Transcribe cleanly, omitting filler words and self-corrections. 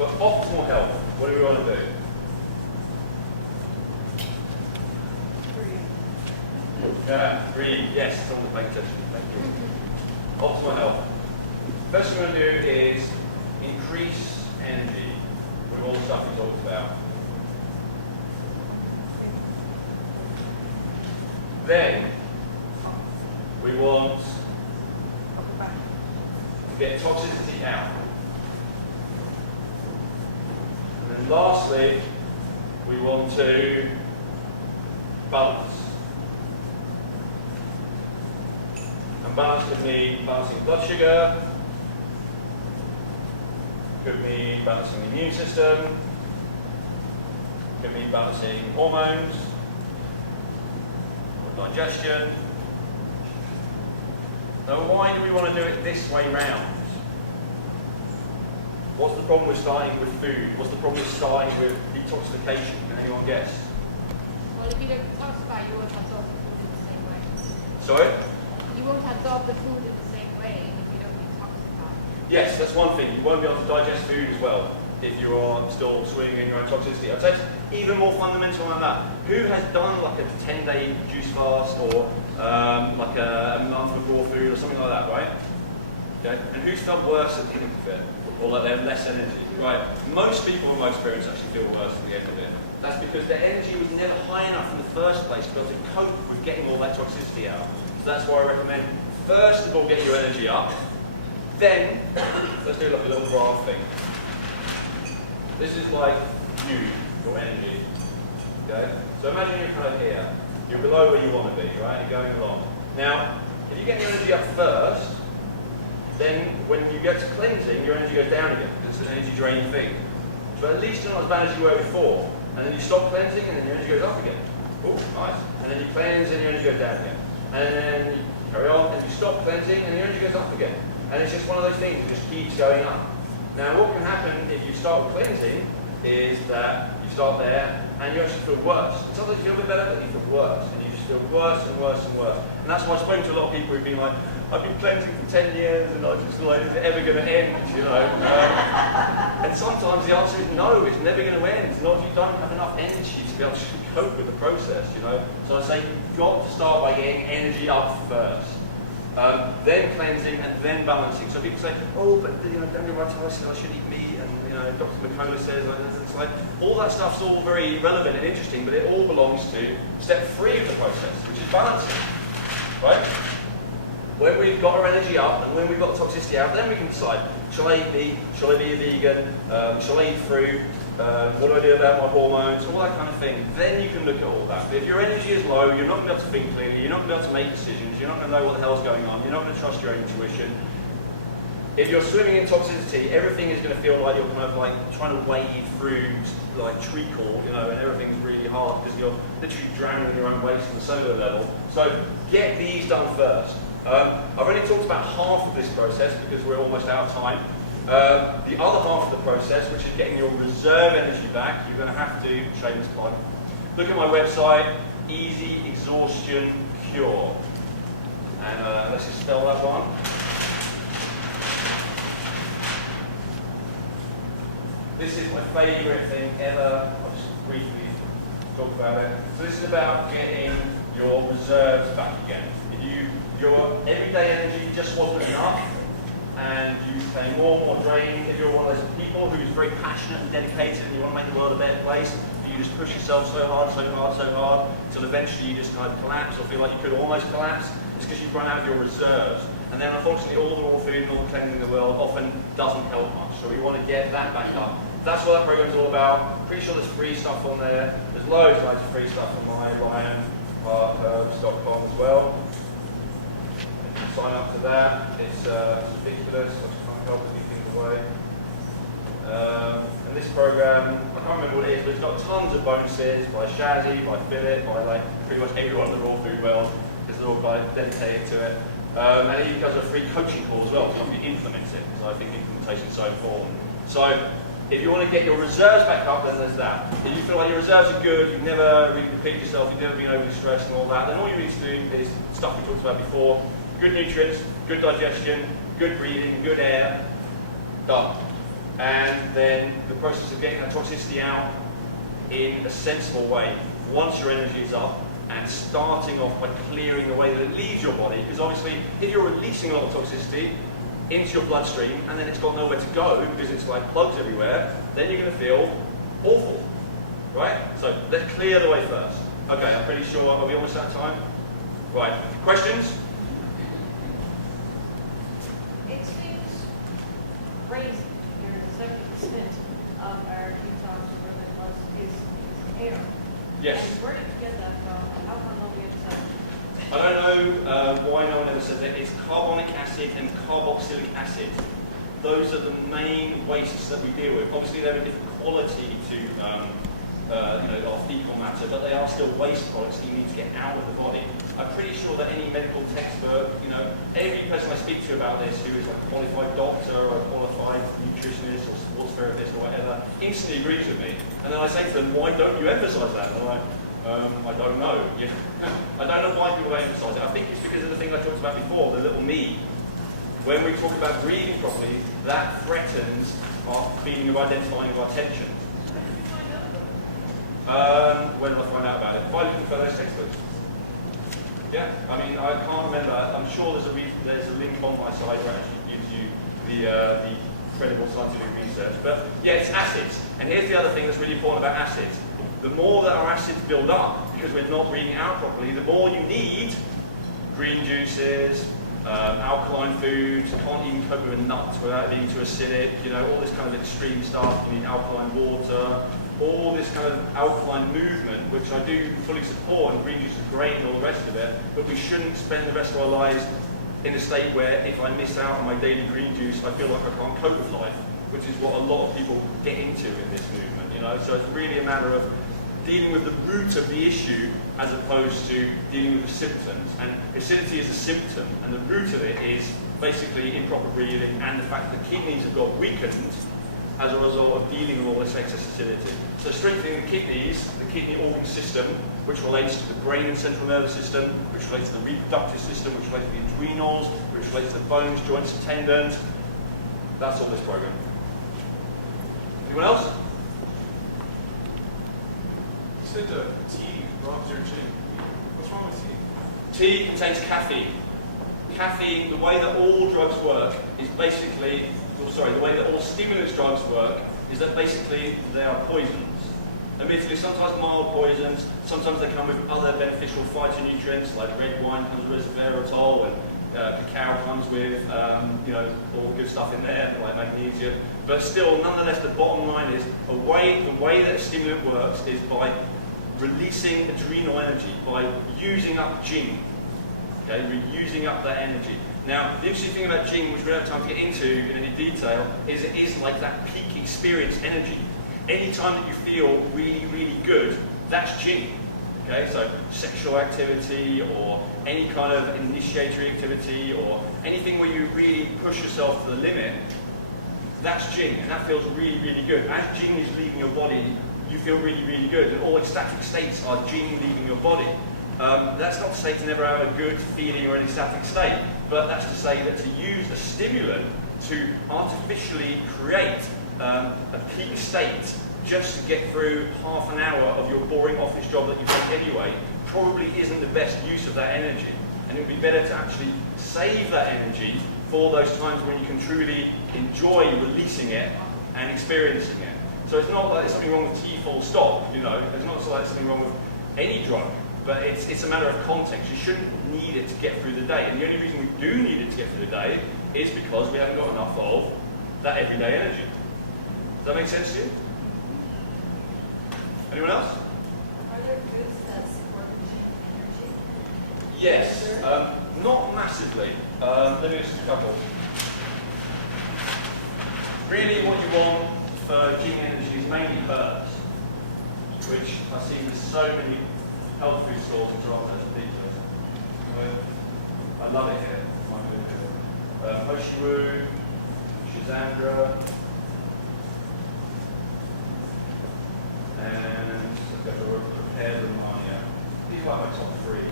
For optimal health, what do we want to do? Yeah, breathe. Yes, someone paying attention. Thank you. Optimal health. First thing we're going to do is increase energy with all the stuff we talked about. Then we want to get toxicity out. And then lastly, we want to balance. And balance could mean balancing blood sugar, could mean balancing the immune system, could mean balancing hormones, or digestion. Now why do we want to do it this way round? What's the problem with starting with food? What's the problem with starting with detoxification? Can anyone guess? Well, if you don't detoxify, you won't absorb the food in the same way. Sorry? You won't absorb the food in the same way if you don't detoxify. Yes, that's one thing. You won't be able to digest food as well if you are still swimming in your own toxicity. I'd say it's even more fundamental than that. Who has done like a 10-day juice fast or like a month of raw food or something like that, right? Okay. And who's felt worse at the end of it? Or that they have less energy? Right. Most people in my experience actually feel worse at the end of it. That's because their energy was never high enough in the first place to be able to cope with getting all that toxicity out. So that's why I recommend, first of all, get your energy up. Then, let's do like a little graph thing. This is like you, your energy. Okay? So imagine you're kind of here. You're below where you want to be, right? You're going along. Now, if you get your energy up first, then when you get to cleansing, your energy goes down again. It's an energy draining thing. But at least you're not as bad as you were before. And then you stop cleansing and then your energy goes up again. Oh, nice. And then you cleanse and your energy goes down again. And then you carry on and you stop cleansing and your energy goes up again. And it's just one of those things that just keeps going up. Now what can happen if you start cleansing is that you start there and you actually feel worse. And sometimes you feel a bit better, but you feel worse. And you just feel worse and worse and worse. And that's why I've spoken to a lot of people who've been like, I've been cleansing for 10 years and I just like, is it ever going to end, you know? And sometimes the answer is no, it's never going to end. Not if you don't have enough energy to be able to cope with the process, you know? So I say you've got to start by getting energy up first. Then cleansing and then balancing. So people say, oh, but you know, Daniel Rytala says I should eat meat, and you know, Dr. McCullough says, it's like, all that stuff's all very relevant and interesting, but it all belongs to step 3 of the process, which is balancing, right? When we've got our energy up and when we've got the toxicity out, then we can decide, shall I eat meat, shall I be a vegan, shall I eat fruit, what do I do about my hormones, all that kind of thing. Then you can look at all that. But if your energy is low, you're not going to be able to think clearly, you're not going to be able to make decisions, you're not going to know what the hell's going on, you're not going to trust your own intuition. If you're swimming in toxicity, everything is going to feel like you're kind of like trying to wade through like treacle, you know, and everything's really hard because you're literally drowning in your own waste on the cellular level. So get these done first. I've only talked about half of this process because we're almost out of time. The other half of the process, which is getting your reserve energy back, you're going to have to, shameless plug, look at my website, Easy Exhaustion Cure. And let's just spell that one. This is my favourite thing ever. I'll just briefly talk about it. So this is about getting your reserves back again. Your everyday energy just wasn't enough, and you became more and more drained. If you're one of those people who's very passionate and dedicated and you want to make the world a better place, but you just push yourself so hard, until eventually you just kind of collapse or feel like you could almost collapse, it's because you've run out of your reserves. And then unfortunately all the raw food and all the cleansing in the world often doesn't help much. So we want to get that back up. That's what that program's all about. Pretty sure there's free stuff on there. There's loads of loads of free stuff on my lionherbs.com as well. Sign up to that. It's ridiculous. I just can't help but give things away. And this program, I can't remember what it is, but it's got tons of bonuses by Shazzy, by Philip, by like pretty much everyone in the raw food world, because they're all quite dedicated to it. And it even comes with a free coaching call as well to help you implement it, because I think implementation is so important. So if you want to get your reserves back up, then there's that. If you feel like your reserves are good, you've never really repeated yourself, you've never been overly stressed and all that, then all you need to do is stuff we talked about before. Good nutrients, good digestion, good breathing, good air, done. and then the process of getting that toxicity out in a sensible way once your energy is up, and starting off by clearing the way that it leaves your body, because obviously if you're releasing a lot of toxicity into your bloodstream and then it's got nowhere to go because it's like plugs everywhere, then you're going to feel awful, right? So let's clear the way first. Okay, I'm pretty sure, are we almost out of time? Right, questions? It seems crazy here the 70% of our detox is air. Yes. And where did you get that from? How come we have such? I don't know why no one ever said that. It's carbonic acid and carboxylic acid. Those are the main wastes that we deal with. Obviously, they're a different quality to our fecal matter, but they are still waste products that you need to get out of the body. I'm pretty sure that any medical textbook, every person I speak to about this who is like a qualified doctor or a qualified nutritionist or sports therapist or whatever, instantly agrees with me. And then I say to them, why don't you emphasize that? And they're like, I don't know. I don't know why people don't emphasize it. I think it's because of the thing I talked about before, the little me. When we talk about breathing properly, that threatens our feeling of identifying of our tension. When did I find out about it? By looking for those textbooks. Yeah, I mean, I can't remember. I'm sure there's a link on my site where it actually gives you the credible scientific research. But yeah, it's acids. And here's the other thing that's really important about acids. The more that our acids build up, because we're not breathing out properly, the more you need green juices, alkaline foods. Can't even cope with a nut without being too acidic. All this kind of extreme stuff. You need alkaline water. All this kind of alkaline movement, which I do fully support, and green juice is great and all the rest of it, but we shouldn't spend the rest of our lives in a state where if I miss out on my daily green juice, I feel like I can't cope with life, which is what a lot of people get into in this movement, So it's really a matter of dealing with the root of the issue as opposed to dealing with the symptoms. And acidity is a symptom, and the root of it is basically improper breathing and the fact that the kidneys have got weakened as a result of dealing with all this excess acidity. So strengthening the kidneys, the kidney organ system, which relates to the brain and central nervous system, which relates to the reproductive system, which relates to the adrenals, which relates to the bones, joints, and tendons. That's all this program. Anyone else? You said tea robs your gin. What's wrong with tea? Tea contains caffeine. Caffeine, the way that all drugs work is basically, the way that all stimulants drugs work is that basically they are poisons. Admittedly, sometimes mild poisons, sometimes they come with other beneficial phytonutrients, like red wine comes with resveratrol, and cacao comes with, all good stuff in there, like magnesium. But still, nonetheless, the bottom line is, the way that a stimulant works is by releasing adrenal energy, by using up Jing. Okay, we're using up that energy. Now, the interesting thing about Jing, which we don't have time to get into in any detail, is it is like that peak experience energy. Any time that you feel really, really good, that's Jing. Okay, so sexual activity or any kind of initiatory activity or anything where you really push yourself to the limit, that's Jing, and that feels really, really good. As Jing is leaving your body, you feel really, really good, and all ecstatic states are Jing leaving your body. That's not to say to never have a good feeling or an ecstatic state, but that's to say that to use a stimulant to artificially create a peak state just to get through half an hour of your boring office job that you take anyway probably isn't the best use of that energy. And it would be better to actually save that energy for those times when you can truly enjoy releasing it and experiencing it. So it's not like there's something wrong with tea full stop, It's not like there's something wrong with any drug. But it's a matter of context. You shouldn't need it to get through the day. And the only reason we do need it to get through the day is because we haven't got enough of that everyday energy. Does that make sense to you? Anyone else? Are there foods that support energy? Yes. Not massively. Let me just a couple. Really what you want for Jing energy is mainly herbs, which I see with so many health food stores in Toronto. It's ridiculous. I love it here. Hoshiwu, Shizandra, and I've got to prepare them. These are like my top three.